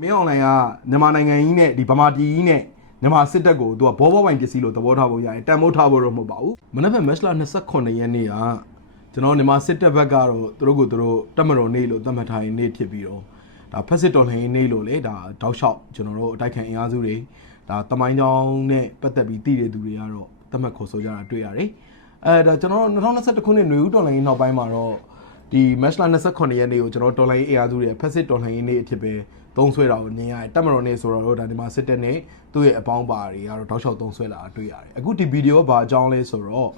မင်းအွန်လိုင်းကမြန်မာနိုင်ငံကြီးနဲ့ဒီဗမာပြည်ကြီးနဲ့မြန်မာစစ်တပ်ကိုသူကဘောဘောပိုင်ပစ္စည်းလို့သဘောထားဖို့ရတယ်တန်မိုးထားဖို့တော့မဟုတ်ပါဘူးမနက်ဖြန်မက်စလာ28ရက်နေ့ကကျွန်တော်မြန်မာစစ်တပ်ဘက်ကတော့သူတို့ကိုသူတို့တက်မတော်နေ့လို့သတ်မှတ်ထားရင်နေ့ဖြစ်ပြီးတော့ဒါဖက်စစ်တော်လှန်ရေးနေ့လို့လေဒါတောက်လျှောက်ကျွန်တော်တို့အတိုက်ခံအင်အားစုတွေဒါတမိုင်းကြောင်းနဲ့ပတ်သက်ပြီးတည်တဲ့သူတွေကတော့သတ်မှတ်ခေါ်ဆိုကြတာတွေ့ရတယ်အဲဒါကျွန်တော်2021ခုနှစ်ຫນွေဦးတော်လှန်ရေးနောက်ပိုင်းမှာတော့ ဒီမက်စလာ28ရက်နေ့ကိုကျွန်တော်တော်လိုင်းအေအားစုတွေဖက်စစ်တော်လှန်ရေးနေ့အဖြစ်ပဲသုံးဆွဲတာကိုမြင်ရတယ်တက်မတော်နေ့ဆိုတော့ဒါဒီမှာစစ်တပ်နဲ့သူ့ရဲ့အပေါင်းပါတွေကတော့တောက်လျှောက်သုံးဆွဲလာတာတွေ့ရတယ်အခုဒီဗီဒီယိုကဘာအကြောင်းလဲဆိုတော့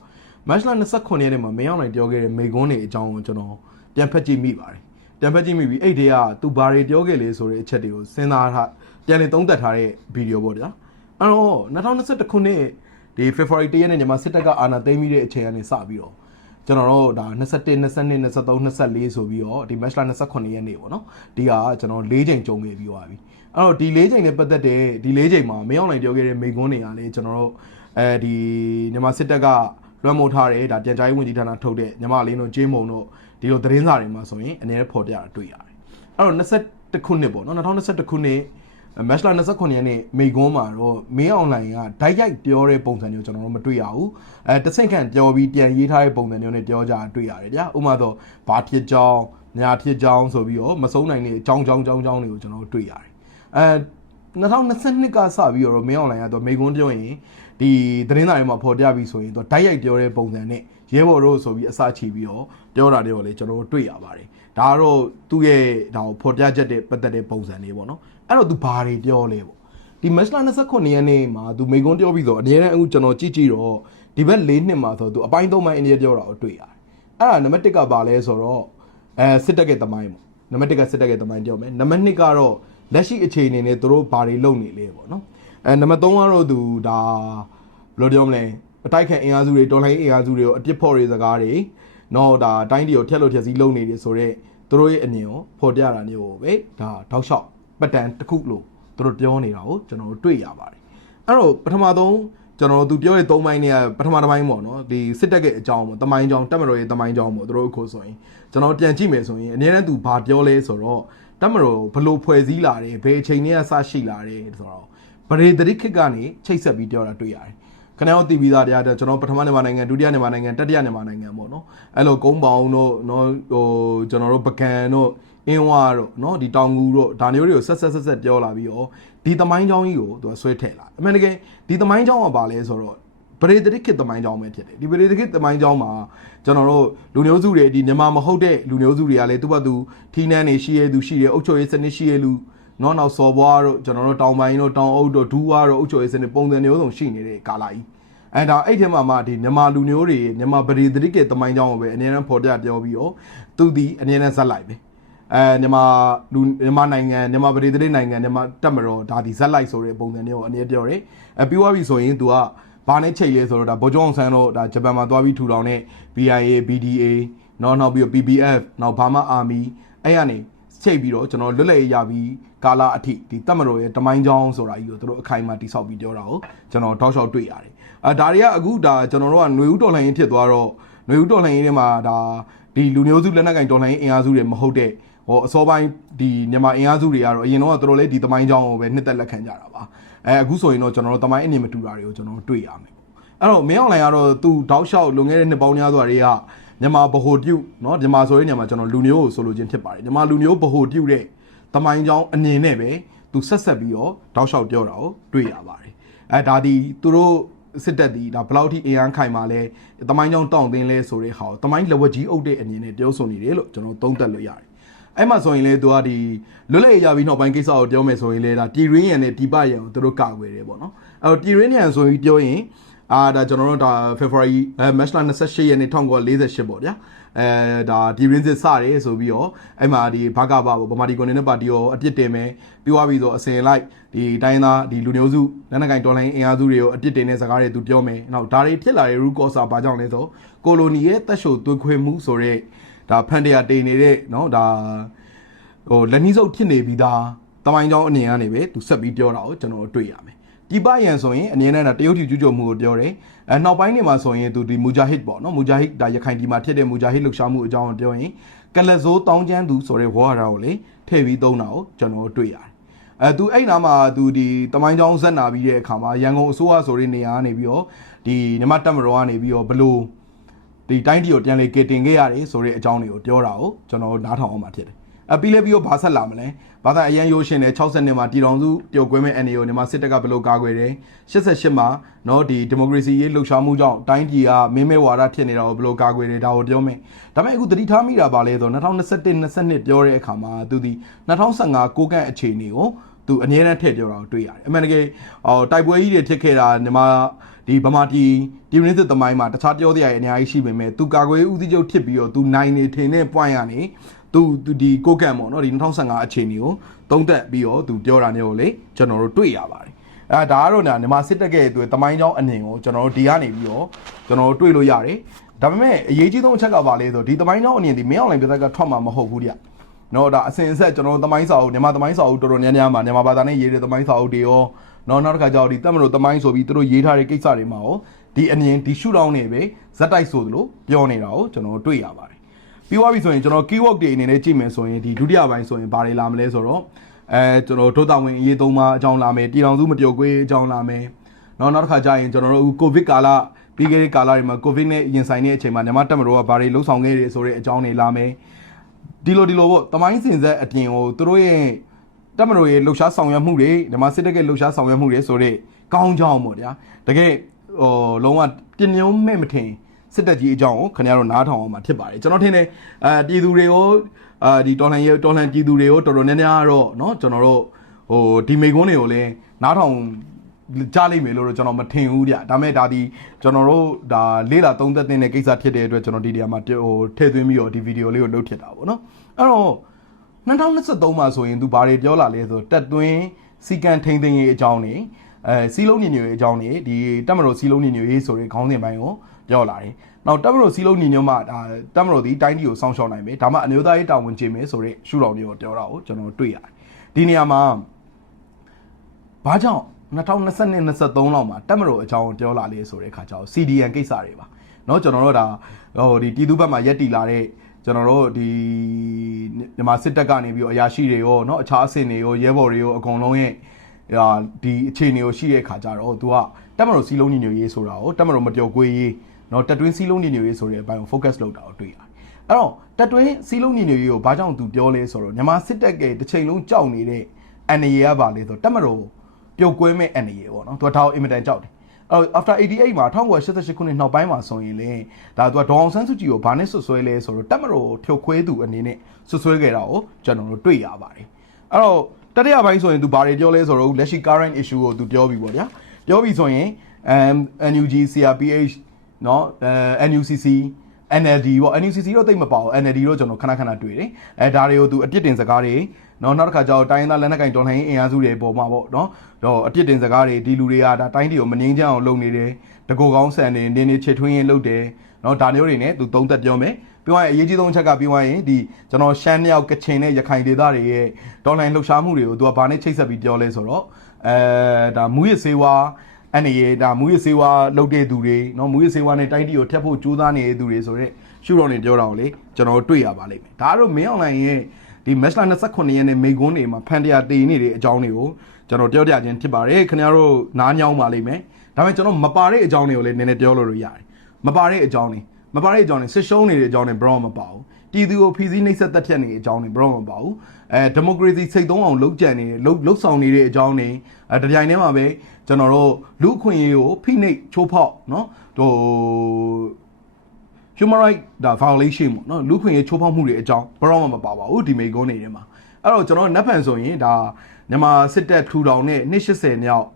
မက်စလာ28ရက်နေ့မှာမင်းအောင်နိုင်ပြောခဲ့တဲ့မိကွန်းတွေအကြောင်းကိုကျွန်တော်ပြန်ဖက်ကြည့်မိပါတယ်ပြန်ဖက်ကြည့်မိပြီးအဲ့ဒီကသူဘာတွေပြောခဲ့လဲဆိုတဲ့အချက်တွေကိုစဉ်းစားထားပြန်လေသုံးသပ်ထားတဲ့ဗီဒီယိုပေါ့ဗျာအဲ့တော့2021ခုနှစ်ဒီ February 1ရက်နေ့ညမှာစစ်တပ်ကအာဏာသိမ်းပြီးတဲ့အချိန်ကနေစပြီးတော့ ကျွန်တော်တို့ဒါ21 22 23 24ဆိုပြီးတော့ဒီ match လာ28ရက်နေ့ပေါ့နော်ဒီကကျွန်တော်၄ချိန်ကြုံခဲ့ပြီးသွားပြီအဲ့တော့ဒီ၄ချိန်နဲ့ပတ်သက်တဲ့ဒီ၄ချိန်မှာမင်းအောင်လိုင်းပြောခဲ့တဲ့မိကွန်းတွေကလည်းကျွန်တော်တို့အဲဒီမြန်မာစစ်တပ်ကလွှမ်းမိုးထားတဲ့ဒါပြန်ကြားရေးဝန်ကြီးဌာနထုတ်တဲ့ညီမလေးတို့ဂျေးမုံတို့ဒီလိုသတင်းစာတွေမှာဆိုရင်အနေနဲ့ဖော်ပြတာတွေ့ရတယ်အဲ့တော့21ခုနှစ်ပေါ့နော်2021ခုနှစ် မက်စလာ29ရက်နေ့မိကွန်းမှာတော့မင်းအွန်လိုင်းကဓာတ်ရိုက်ပြောတဲ့ပုံစံမျိုးကျွန်တော်တို့မတွေ့ရဘူးအဲတဆင့်ခံပြောပြီးပြန်ရေးထားတဲ့ပုံစံမျိုးနဲ့ပြောကြတာတွေ့ရတယ်ဗျာဥပမာတော့ဘာဖြစ်ကြောင်းညာဖြစ်ကြောင်းဆိုပြီးတော့မစုံနိုင်တဲ့အကြောင်းကြောင်းကြောင်းကြောင်းတွေကိုကျွန်တော်တို့တွေ့ရတယ်အဲ2022ကစပြီးတော့မင်းအွန်လိုင်းကတော့မိကွန်းပြောရင်ဒီသတင်းစာတွေမှာဖော်ပြပြီးဆိုရင်တော့ဓာတ်ရိုက်ပြောတဲ့ပုံစံနဲ့ရဲဘော်တို့ဆိုပြီးအစချီပြီးတော့ပြောတာတွေကိုလည်းကျွန်တော်တို့တွေ့ရပါတယ် ဒါကတော့သူ့ရဲ့ဒါကိုဖော်ပြချက်တဲ့ပတ်သက်တဲ့ပုံစံလေးပေါ့နော်အဲ့တော့သူဘာတွေပြောလဲပေါ့ဒီမက်စလာ29ရက်နေ့မှာသူမိကွန်းပြောပြီးတော့အနည်းတန်းအခုကျွန်တော်ကြည့်ကြည့်တော့ဒီဘက်၄နှစ်မှာဆိုတော့သူအပိုင်း၃ပိုင်းအနည်းပြောတာကိုတွေ့ရတယ်အဲ့ဒါနံပါတ်1ကဘာလဲဆိုတော့အဲစစ်တပ်ရဲ့တမိုင်းပေါ့နံပါတ်1ကစစ်တပ်ရဲ့တမိုင်းပြောမယ်နံပါတ်2ကတော့လက်ရှိအခြေအနေနဲ့သူတို့ဘာတွေလုပ်နေလဲပေါ့နော်အဲနံပါတ်3ကတော့သူဒါဘယ်လိုပြောမလဲအတိုက်ခံအင်အားစုတွေတော်လှန်ရေးအင်အားစုတွေကိုအပြစ်ဖော်တွေစကားတွေ နော်ဒါအတိုင်းတွေကိုထက်လို့ထက်စီးလုပ်နေတယ်ဆိုတော့သူတို့ရဲ့အမြင်ကိုဖော်ပြတာမျိုးပဲဒါတောက်လျှောက်ပတ်တန်တစ်ခုလို့သူတို့ပြောနေတာကိုကျွန်တော်တို့တွေ့ရပါတယ်အဲ့တော့ပထမဆုံးကျွန်တော်တို့သူပြောတဲ့၃ပိုင်းเนี่ยပထမတစ်ပိုင်းပေါ့နော်ဒီစစ်တပ်ရဲ့အကြောင်းပေါ့တမိုင်းကြောင်းတက်မတော်ရဲ့တမိုင်းကြောင်းပေါ့သူတို့အခုဆိုရင်ကျွန်တော်ပြန်ကြည့်မယ်ဆိုရင်အနည်းတန်းသူဘာပြောလဲဆိုတော့တက်မတော်ဘလို့ဖွဲ့စည်းလာတယ်ဘယ်အချိန်တွေကစရှိလာတယ်ဆိုတော့ဗရေတရိခစ်ကနေချိတ်ဆက်ပြီးပြောတာတွေ့ရတယ် ခဏရောက်တည်ပြီးသားတရားတဲ့ကျွန်တော်ပထမမြန်မာနိုင်ငံဒုတိယမြန်မာနိုင်ငံတတိယမြန်မာနိုင်ငံပေါ့နော်အဲ့လိုကုန်းပေါင်းတို့နော်ဟိုကျွန်တော်တို့ပကံတို့အင်းဝါတို့နော်ဒီတောင်ငူတို့ဒါမျိုးတွေကိုဆက်ဆက်ဆက်ဆက်ပြောလာပြီးတော့ဒီသမိုင်းကြောင်းကြီးကိုသူကဆွဲထည့်လာအမှန်တကယ်ဒီသမိုင်းကြောင်းကဘာလဲဆိုတော့ပရိသတိခေတ်သမိုင်းကြောင်းပဲဖြစ်တယ်ဒီပရိသတိခေတ်သမိုင်းကြောင်းမှာကျွန်တော်တို့လူမျိုးစုတွေဒီမြန်မာမဟုတ်တဲ့လူမျိုးစုတွေကလည်းသူ့ဘက်သူထီးနှန်းနေရှိရသူရှိရအုပ်ချုပ်ရေးစနစ်ရှိရလူ နော်နောက်စော်ဘွားတို့ကျွန်တော်တို့တောင်ပိုင်းတို့တောင်အုပ်တို့ဒူးဝါတို့အုပ်ချုပ်ရေးစနစ်ပုံစံမျိုးစုံရှိနေတဲ့ကာလကြီးအဲဒါအဲ့ထဲမှာမှဒီမြန်မာလူမျိုးတွေမြန်မာပရိသတိကေတမိုင်းကြောင်းကိုပဲအနည်းနဲ့ဖော်ပြပြောပြီးတော့သူဒီအနည်းနဲ့ဇက်လိုက်ပဲအဲမြန်မာလူမြန်မာနိုင်ငံမြန်မာပရိသတိနိုင်ငံမြန်မာတက်မတော်ဒါဒီဇက်လိုက်ဆိုတဲ့ပုံစံမျိုးကိုအနည်းပြောတယ်အဲပြီးသွားပြီဆိုရင် तू ကဘာနဲ့ချိန်လဲဆိုတော့ဒါဗိုလ်ချုပ်အောင်ဆန်းတို့ဒါဂျပန်မှာသွားပြီးထူထောင်တဲ့ BIA BDA နောက်နောက်ပြီးတော့ PPF နောက်ဘာမှအာမီအဲ့ကနေချိတ်ပြီးတော့ကျွန်တော်လွတ်လပ်ရေးရပြီး ကာလာအထိဒီတက်မတော်ရဲ့တမိုင်းချောင်းဆိုတာကြီးကိုသူတို့အခိုင်အမာတိဆောက်ပြီးပြောတာကိုကျွန်တော်တောက်လျှောက်တွေ့ရတယ်အဲဒါတွေကအခုဒါကျွန်တော်တို့ကຫນွေဦးတော်လှန်ရေးဖြစ်သွားတော့ຫນွေဦးတော်လှန်ရေးထဲမှာဒါဒီလူမျိုးစုလက်နက်ကင်တော်လှန်ရေးအင်အားစုတွေမဟုတ်တဲ့ဟောအစောပိုင်းဒီမြန်မာအင်အားစုတွေကတော့အရင်တော့သူတို့လည်းဒီတမိုင်းချောင်းကိုပဲနှစ်သက်လက်ခံကြတာပါအဲအခုဆိုရင်တော့ကျွန်တော်တို့တမိုင်းအနေမတူတာတွေကိုကျွန်တော်တို့တွေ့ရမယ်အဲ့တော့မင်းအွန်လိုင်းကတော့သူတောက်လျှောက်လွန်ခဲ့တဲ့နှစ်ပေါင်းများစွာတွေကမြန်မာဗဟိုပြုเนาะမြန်မာဆိုတဲ့နေရာမှာကျွန်တော်လူမျိုးကိုဆိုလိုခြင်းဖြစ်ပါတယ်မြန်မာလူမျိုးဗဟိုပြုတဲ့ တမိုင်းချောင်းအနေနဲ့ပဲသူဆက်ဆက်ပြီးတော့တောက်လျှောက်ပြောတာကိုတွေ့ရပါတယ်အဲဒါဒီသူတို့စစ်တပ်ဒီဒါဘယ်လောက်ထိအင်အားခိုင်မာလဲတမိုင်းချောင်းတောင့်တင်းလဲဆိုတဲ့ဟာကိုတမိုင်းလက်ဝက်ကြီးအုပ်တဲ့အနေနဲ့ပြောဆိုနေတယ်လို့ကျွန်တော်သုံးသပ်လို့ရတယ်အဲ့မှာဆိုရင်လေသူကဒီလွတ်လပ်ရေးရပြီးနောက်ပိုင်းကိစ္စကိုပြောမယ်ဆိုရင်လေဒါတီရင်းရန်နဲ့ဒီပရန်ကိုသူတို့ကာကွယ်တယ်ပေါ့နော်အဲ့တော့တီရင်းရန်ဆိုပြီးပြောရင်အာဒါကျွန်တော်တို့ဒါ February အဲ March 28ရက်နေ့1948ပေါ့ဗျာ အဲဒါဒီရင်းစစ်စတယ်ဆိုပြီးတော့အဲ့မှာဒီဘကဘပေါ့ဗမာဒီကွန်မြူနစ်ပါတီရောအပြစ်တင်မယ်ပြီးသွားပြီးတော့အစင်လိုက်ဒီတိုင်းသားဒီလူမျိုးစုလက်နက်ကင်တော်လိုင်းအင်အားစုတွေကိုအပြစ်တင်တဲ့စကားတွေသူပြောမယ်နောက်ဒါတွေဖြစ်လာတဲ့ root cause ဘာကြောင့်လဲဆိုကိုလိုနီရဲ့တက်ရှိုသွေးခွေမှုဆိုတဲ့ဒါဖန်တရာတင်နေတဲ့เนาะဒါဟိုလက်နှီးစုပ်ဖြစ်နေပြီးသားတမိုင်းကြောင်းအနေကနေပဲသူဆက်ပြီးပြောတာကိုကျွန်တော်တွေ့ရမယ် ဒီပယံဆိုရင်အနည်းနဲ့တရုတ်ပြည်ကျူးကျော်မှုကိုပြောတယ်အဲနောက်ပိုင်းနေမှာဆိုရင်သူဒီမူဂျာဟစ်ပေါ့နော်မူဂျာဟစ်ဒါရခိုင်ပြည်မှာဖြစ်တဲ့မူဂျာဟစ်လှုပ်ရှားမှုအကြောင်းကိုပြောရင်ကလဇိုးတောင်းကျမ်းသူဆိုတဲ့ဝါဟာရကိုလေထည့်ပြီးသုံးတာကိုကျွန်တော်တွေ့ရတယ်အဲသူအဲ့နာမှာသူဒီတမိုင်းချောင်းဇက်နာပြီးတဲ့အခါမှာရန်ကုန်အစိုးရဆိုတဲ့နေရာကနေပြီးတော့ဒီမြမတက်မတော်ကနေပြီးတော့ဘလို့ဒီတိုင်းတီကိုပြန်လေကေတင်ခဲ့ရတယ်ဆိုတဲ့အကြောင်းတွေကိုပြောတာကိုကျွန်တော်နားထောင်အောင်မှာဖြစ်တယ် အပြီးလဲပြီးတော့ဘာဆက်လာမလဲဘာသာအရန်ရိုးရှင်တယ်60နှစ်မှာတည်တော်စုတယောက်ကွဲမဲ့ NAO နေမှာစစ်တပ်ကဘလို့ကာကွယ်တယ်88မှာเนาะဒီဒီမိုကရေစီရေးလှုပ်ရှားမှုကြောင့်တိုင်းပြည်ကမင်းမဲဝါဒဖြစ်နေတာကိုဘလို့ကာကွယ်တယ်ဒါကိုပြောမယ်ဒါပေမဲ့အခုသတိထားမိတာပါလဲဆိုတော့2021 22ပြောတဲ့အခါမှာသူဒီ2015ကိုကန့်အခြေအနေကိုသူအငြင်းနဲ့ထည့်ပြောတာကိုတွေ့ရတယ်အမှန်တကယ်ဟောတိုက်ပွဲကြီးတွေဖြစ်ခဲ့တာညီမဒီဗမာပြည်ဒီမင်းစစ်သမိုင်းမှာတခြားပြောစရာတွေအများကြီးရှိပေမဲ့သူကာကွယ်ဦးစီးချုပ်ဖြစ်ပြီးတော့သူနိုင်နေထင်တဲ့ point ကနေ သူသူဒီကိုကန့်ပေါ့နော်ဒီ2015အခြေအနေကိုသုံးသက်ပြီးတော့သူပြောတာမျိုးကိုလေကျွန်တော်တို့တွေ့ရပါတယ်အဲဒါကတော့ညာညီမစစ်တပ်ကရဲ့သူသမိုင်းကြောင်းအမြင်ကိုကျွန်တော်တို့ဒီကနေပြီးတော့ကျွန်တော်တို့တွေ့လို့ရတယ်ဒါပေမဲ့အရေးကြီးဆုံးအချက်ကပါလဲဆိုဒီသမိုင်းကြောင်းအမြင်ဒီမင်းအောင်လိုင်ပြသက်ကထွက်မှာမဟုတ်ဘူးဗျနော်ဒါအစဉ်အဆက်ကျွန်တော်တို့သမိုင်းစာအုပ်ညီမသမိုင်းစာအုပ်တော်တော်များများမှာညီမဘာသာနဲ့ရေးတဲ့သမိုင်းစာအုပ်တွေရောနော်နောက်တစ်ခါကျတော့ဒီတက်မလို့သမိုင်းဆိုပြီးသူတို့ရေးထားတဲ့ကိစ္စတွေမှာရောဒီအမြင်ဒီရှုထောင့်တွေပဲဇက်တိုက်ဆိုသလိုပြောနေတာကိုကျွန်တော်တွေ့ရပါတယ် ပြီးသွားပြီဆိုရင်ကျွန်တော် keyword တွေအနေနဲ့ကြည့်မယ်ဆိုရင်ဒီဒုတိယပိုင်းဆိုရင်ဘာတွေလာမလဲဆိုတော့အဲကျွန်တော်ဒုတာဝင်အရေးသုံးပါအကြောင်းလာမယ်တည်တော်စုမပြုတ်ကွေးအကြောင်းလာမယ်နောက်နောက်တစ်ခါကျရင်ကျွန်တော်တို့ကိုဗစ်ကာလပြီးခဲ့တဲ့ကာလတွေမှာကိုဗစ်နဲ့ရင်ဆိုင်တဲ့အချိန်မှာမြန်မာတက်မတော်ကဘာတွေလှုပ်ဆောင်ခဲ့တယ်ဆိုတဲ့အကြောင်းတွေလာမယ်ဒီလိုဒီလိုပေါ့တမိုင်းစင်ဆက်အပြင်ကိုသူတို့ရဲ့တက်မတော်ရဲ့လှုပ်ရှားဆောင်ရွက်မှုတွေမြန်မာစစ်တပ်ရဲ့လှုပ်ရှားဆောင်ရွက်မှုတွေဆိုတဲ့ကောင်းကြောင်းပေါ့ဗျာတကယ်ဟိုလုံးဝပြင်းညုံမဲ့မထင် စစ်တပ်ကြီးအကြောင်းကိုခင်ဗျားတို့နားထောင်အောင်မှာဖြစ်ပါတယ်ကျွန်တော်ထင်တယ်အဲပြည်သူတွေကိုအာဒီတော်လှန်ရေးတော်လှန်ပြည်သူတွေကိုတော်တော်များများတော့เนาะကျွန်တော်တို့ဟိုဒီမိကုန်းတွေကိုလည်းနားထောင်ကြားလိမ့်မယ်လို့တော့ကျွန်တော်မထင်ဘူးဗျဒါမဲ့ဒါဒီကျွန်တော်တို့ဒါလေးလာသုံးသက်တဲ့ကိစ္စဖြစ်တဲ့အတွက်ကျွန်တော်ဒီနေရာမှာဟိုထည့်သွင်းပြီးတော့ဒီဗီဒီယိုလေးကိုလုပ်ဖြစ်တာပေါ့နော်အဲ့တော့2023မှာဆိုရင်သူဘာတွေပြောလာလဲဆိုတက်သွင်းစီကံထိန်သိမ်းရေးအကြောင်းနေအဲစီလုံးညညရေးအကြောင်းနေဒီတက်မတော်စီလုံးညညရေးဆိုတဲ့ခေါင်းစဉ်ပိုင်းကို ပြောလာတယ်။နောက်တက်မတော်စီလုံးညညမှဒါတက်မတော်ဒီတိုင်းပြည်ကိုစောင့်ရှောက်နိုင်မယ်။ဒါမှအမျိုးသားရေးတာဝန်ကျင့်မယ်ဆိုတဲ့ရှုထောင့်မျိုးကိုပြောတာကိုကျွန်တော်တွေ့ရတယ်။ဒီနေရာမှာဘာကြောင့်2022 23လောက်မှာတက်မတော်အကြောင်းကိုပြောလာလေဆိုတဲ့အခါကျတော့ CDN ကိစ္စတွေပါ။เนาะကျွန်တော်တို့ဒါဟိုဒီပြည်သူ့ဘက်မှာရက်တီလာတဲ့ကျွန်တော်တို့ဒီမြန်မာစစ်တပ်ကနေပြီးတော့အရာရှိတွေရောเนาะအခြားအဆင့်တွေရောရဲဘော်တွေရောအကုန်လုံးရဲ့ဟာဒီအခြေအနေကိုရှိတဲ့အခါကျတော့ तू ကတက်မတော်စီလုံးညီညွတ်ရေးဆိုတာကိုတက်မတော်မပြောကွေးရေး နော်တက်တွင်းစီးလုံးညီညွတ်ရေးဆိုတဲ့အပိုင်းကို focus လုပ်တာကိုတွေ့ရတယ်။အဲ့တော့တက်တွင်းစီးလုံးညီညွတ်ရေးကိုဘာကြောင့်သူပြောလဲဆိုတော့မြန်မာစစ်တပ်ကတစ်ချိန်လုံးကြောက်နေတဲ့အန္တရာယ်ကပါလေဆိုတော့တက်မတော်ပျော်ကွဲမဲ့အန္တရာယ်ပေါ့နော်။သူကဒါကိုအင်မတန်ကြောက်တယ်။အဲ့တော့ after 88မှာ1988ခုနှစ်နောက်ပိုင်းမှာဆိုရင်လေဒါသူကဒေါအောင်ဆန်းစုကြည်ကိုဘာနဲ့ဆွဆွဲလဲဆိုတော့တက်မတော်ဖြုတ်ခွဲသူအနေနဲ့ဆွဆွဲခဲ့တာကိုကျွန်တော်တို့တွေ့ရပါတယ်။အဲ့တော့တတိယပိုင်းဆိုရင် तू ဘာတွေပြောလဲဆိုတော့လက်ရှိ current issue ကို तू ပြောပြီပေါ့ဗျာပြောပြီဆိုရင် um NUG CRPH နော်အဲ NUCC NLD ပေါ့ NUCC တော့တိတ်မပါဘူး NLD တော့ကျွန်တော်ခဏခဏတွေ့တယ်အဲဒါတွေကိုသူအပြစ်တင်စကားတွေနော်နောက်တစ်ခါကျတော့တိုင်းရင်းသားလက်နက်ကင်တော်လှန်ရေးအင်အားစုတွေပေါ်မှာပေါ့နော်တော့အပြစ်တင်စကားတွေဒီလူတွေကဒါတိုင်းပြည်ကိုမငြိမ်းချမ်းအောင်လုပ်နေတယ်တကူကောင်းဆန်နေနေနေချေထွင်းရင်းလုပ်တယ်နော်ဒါမျိုးတွေနဲ့သူသုံးသက်ပြောမယ်ပြောရရင်အရေးကြီးဆုံးအချက်ကပြောရရင်ဒီကျွန်တော်ရှမ်းမြောက်ကချင်နဲ့ရခိုင်ဒေသတွေရဲ့ဒေါ်လာလှုပ်ရှားမှုတွေကိုသူကဘာနဲ့ချိတ်ဆက်ပြီးပြောလဲဆိုတော့အဲဒါမူရစ်စေဝါ အနေရဒါမူရစ်စေဝါလုတ်တဲ့သူတွေเนาะမူရစ်စေဝါနဲ့တိုင်းပြည်ကိုထက်ဖို့ကြိုးစားနေတဲ့သူတွေဆိုတော့ရှုတော်နေပြောတာကိုလေကျွန်တော်တွေ့ရပါလိမ့်မယ်ဒါကတော့မင်းအွန်လိုင်းရဲ့ဒီ match 29ရက်နေ့မိကွန်းတွေမှာဖန်တရားတည်နေတဲ့အကြောင်းတွေကိုကျွန်တော်ပြောပြခြင်းဖြစ်ပါတယ်ခင်ဗျားတို့နားညောင်းပါလိမ့်မယ်ဒါပေမဲ့ကျွန်တော်မပါတဲ့အကြောင်းတွေကိုလည်းနည်းနည်းပြောလို့လို့ရတယ်မပါတဲ့အကြောင်းတွေမပါတဲ့အကြောင်းတွေစစ်ရှုံးနေတဲ့အကြောင်းတွေဘရောမပါဘူး ပြည်သူကိုဖိစီးနှိပ်စက်တက်ဖြတ်နေတဲ့အကြောင်းတွေဘရောမပါဘူးအဲဒီမိုကရေစီစိတ်သုံးအောင်လှုပ်ကြံနေလှုပ်လှုပ်ဆောင်နေတဲ့အကြောင်းတွေအဲတပြိုင်တည်းမှာပဲကျွန်တော်တို့လူအခွင့်အရေးကိုဖိနှိပ်ချိုးဖောက်နော်ဟို human right ဒါ violation ပေါ့နော်လူခွင့်ရေးချိုးဖောက်မှုတွေအကြောင်းဘရောမမပါပါဘူးဒီမိကုန်းနေထဲမှာအဲ့တော့ကျွန်တော်နက်ဖန်ဆိုရင်ဒါမြန်မာစစ်တပ်ထူထောင်တဲ့280မြောက်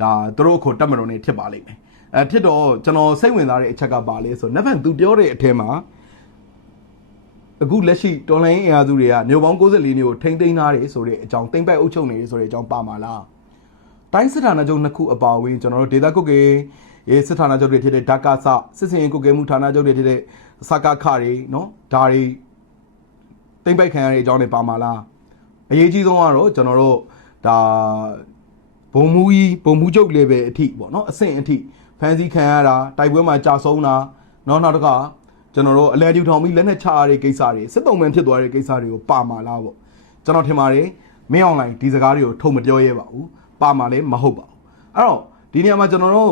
ဒါသူတို့အခုတက်မတော်နေဖြစ်ပါလိမ့်မယ်အဲဖြစ်တော့ကျွန်တော်စိတ်ဝင်စားတဲ့အချက်ကပါလဲဆိုနက်ဖန်သူပြောတဲ့အထက်မှာ အခုလက်ရှိတော်လိုင်းအင်အားစုတွေကမြို့ပေါင်း64မြို့ကိုထိမ့်သိမ်းထားတယ်ဆိုတဲ့အကြောင်းတိမ့်ပိုက်အုပ်ချုပ်နေတယ်ဆိုတဲ့အကြောင်းပါမှာလားတိုင်းစစ်ဌာနချုပ်နှစ်ခုအပါအဝင်ကျွန်တော်တို့ဒေသကုတ်ကေရေးစစ်ဌာနချုပ်တွေဖြစ်တဲ့ဓာကာဆစစ်စင်ရေးကုတ်ကဲမှုဌာနချုပ်တွေဖြစ်တဲ့စကားခတွေနော်ဒါတွေတိမ့်ပိုက်ခံရတဲ့အကြောင်းတွေပါမှာလားအရေးကြီးဆုံးကတော့ကျွန်တော်တို့ဒါဘုံမူကြီးဘုံမူချုပ် level အထိပေါ့နော်အဆင့်အထိဖန်စီခံရတာတိုက်ပွဲမှာကြာဆုံးတာနော်နောက်တစ်ခါ ကျွန်တော်တို့အလဲကျူထောင်ပြီးလက်နဲ့ချရတဲ့ကိစ္စတွေစစ်တုံးမှန်ဖြစ်သွားတဲ့ကိစ္စတွေကိုပါမှာလားပေါ့ကျွန်တော်ထင်ပါတယ်မင်းအွန်လိုင်းဒီစကားတွေကိုထုံမပြောရဲပါဘူးပါမှာလည်းမဟုတ်ပါဘူးအဲ့တော့ဒီနေရာမှာကျွန်တော်တို့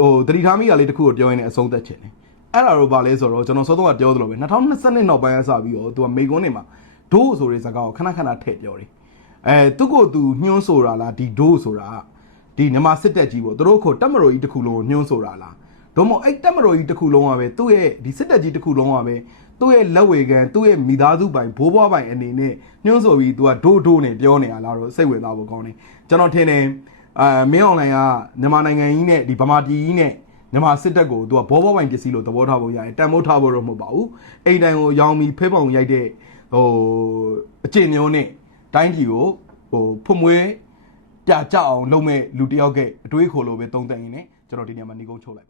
ဟိုတတိထားမိကလေးတစ်ခုကိုပြောရင်းနဲ့အဆုံးသက်ချင်တယ်အဲ့ဒါတော့ဗာလဲဆိုတော့ကျွန်တော်စောစောကပြောသလိုပဲ2020နောက်ပိုင်းကစပြီးတော့သူကမိကွန်းနေမှာဒိုးဆိုတဲ့စကားကိုခဏခဏထည့်ပြောတယ်အဲသူ့ကိုသူညှွှန်းဆိုတာလားဒီဒိုးဆိုတာဒီမြန်မာစစ်တပ်ကြီးပေါ့သူတို့ကိုတက်မတော်ကြီးတစ်ခုလုံးကိုညှွှန်းဆိုတာလား ဒုမို့အဲ့တက်မတော်ကြီးတစ်ခုလုံးကပဲသူ့ရဲ့ဒီစစ်တပ်ကြီးတစ်ခုလုံးကပဲသူ့ရဲ့လက်ဝေခံသူ့ရဲ့မိသားစုပိုင်ဘိုးဘွားပိုင်အနေနဲ့ညှွှန်းဆိုပြီးသူကဒိုးဒိုးနဲ့ပြောနေရလားတော့စိတ်ဝင်စားဖို့ကောင်းတယ်ကျွန်တော်ထင်တယ်အဲမင်းအွန်လိုင်းကမြန်မာနိုင်ငံကြီးနဲ့ဒီဗမာပြည်ကြီးနဲ့မြန်မာစစ်တပ်ကိုသူကဘောဘောပိုင်ပစ္စည်းလို့သဘောထားဖို့ရတယ်တန်မိုးထားဖို့တော့မဟုတ်ပါဘူးအိမ်တိုင်ကိုရောင်းပြီးဖေးပုံရိုက်တဲ့ဟိုအကျင့်မျိုးနဲ့တိုင်းပြည်ကိုဟိုဖွမွေးပြကြအောင်လုပ်မဲ့လူတစ်ယောက်ကအတွေးခိုလို့ပဲတုံးတက်ရင်းနဲ့ကျွန်တော်ဒီနေရာမှာနေကုန်းချုပ်လိုက်